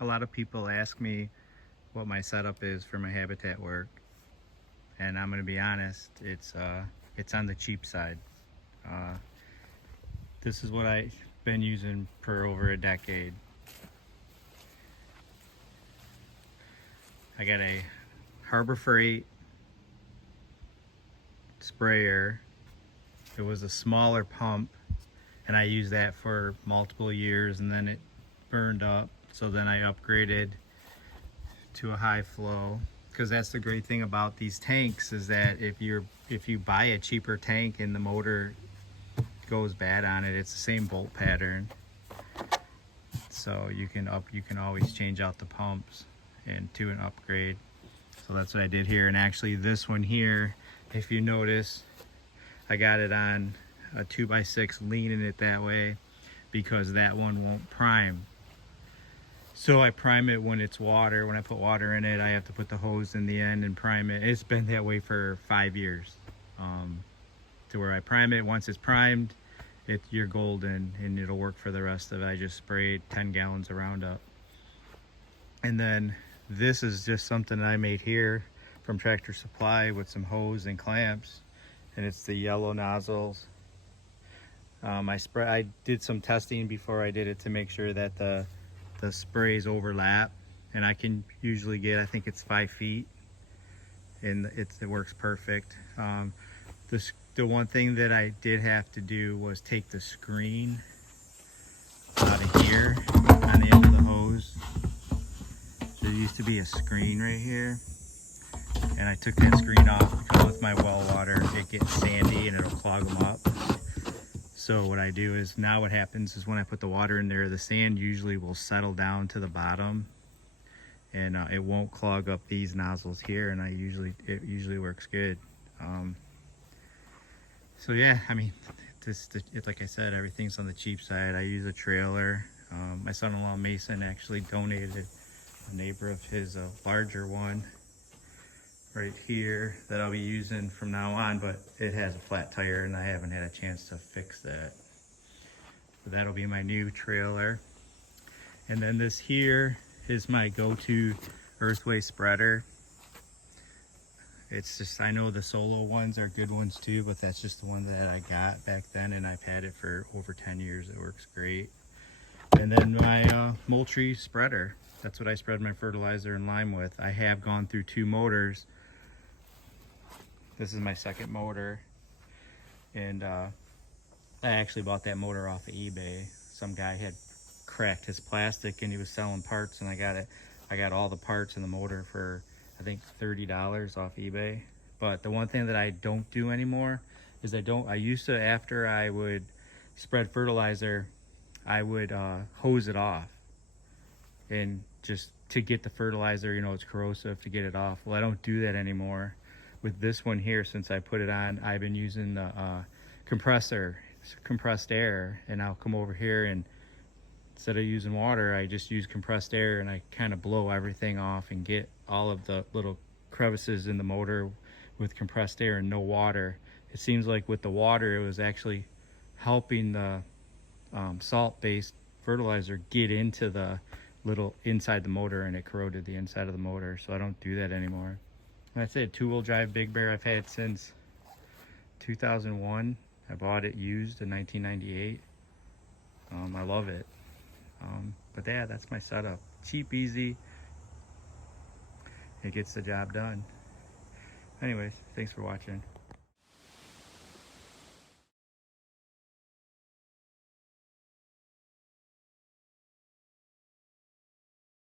A lot of people ask me what my setup is for my habitat work, and I'm going to be honest, it's on the cheap side. Uh, this is what I've been using for over a decade. I got a Harbor Freight sprayer. It was a smaller pump, and I used that for multiple years, and then it burned up. So then I upgraded to a high flow, because that's the great thing about these tanks, is that if you buy a cheaper tank and the motor goes bad on it, it's the same bolt pattern. So you can always change out the pumps and to an upgrade. So that's what I did here. And actually this one here, if you notice, I got it on a 2x6, leaning it that way because that one won't prime. So I prime it when it's water. When I put water in it, I have to put the hose in the end and prime it. It's been that way for 5 years. To where I prime it, once it's primed, you're golden and it'll work for the rest of it. I just sprayed 10 gallons of Roundup. And then this is just something I made here from Tractor Supply with some hose and clamps, and it's the yellow nozzles. I did some testing before I did it to make sure that the sprays overlap, and I can usually get, I think it's 5 feet, and it works perfect. The one thing that I did have to do was take the screen out of here on the end of the hose. So there used to be a screen right here, and I took that screen off because with my well water it gets sandy and it'll clog them up. So what I do is, now what happens is when I put the water in there, the sand usually will settle down to the bottom, and it won't clog up these nozzles here, and it usually works good. So yeah, I mean, like I said, everything's on the cheap side. I use a trailer. My son-in-law Mason actually donated a neighbor of his a larger one right here that I'll be using from now on, but it has a flat tire and I haven't had a chance to fix that. So that'll be my new trailer. And then this here is my go-to Earthway spreader. It's just, I know the Solo ones are good ones too, but that's just the one that I got back then, and I've had it for over 10 years. It works great. And then my Moultrie spreader. That's what I spread my fertilizer and lime with. I have gone through 2 motors. This is my second motor, and I actually bought that motor off of eBay. Some guy had cracked his plastic and he was selling parts, and I got all the parts in the motor for I think $30 off eBay. But the one thing that I don't do anymore is I used to, after I would spread fertilizer, I would hose it off, and just to get the fertilizer, it's corrosive, to get it off. Well, I don't do that anymore. With this one here, since I put it on, I've been using the compressed air, and I'll come over here, and instead of using water, I just use compressed air, and I kind of blow everything off and get all of the little crevices in the motor with compressed air and no water. It seems like with the water, it was actually helping the salt-based fertilizer get into the little inside the motor, and it corroded the inside of the motor. So I don't do that anymore. And that's it. 2-wheel drive Big Bear I've had since 2001. I bought it used in 1998. I love it. But yeah, that's my setup. Cheap, easy. It gets the job done. Anyways, thanks for watching.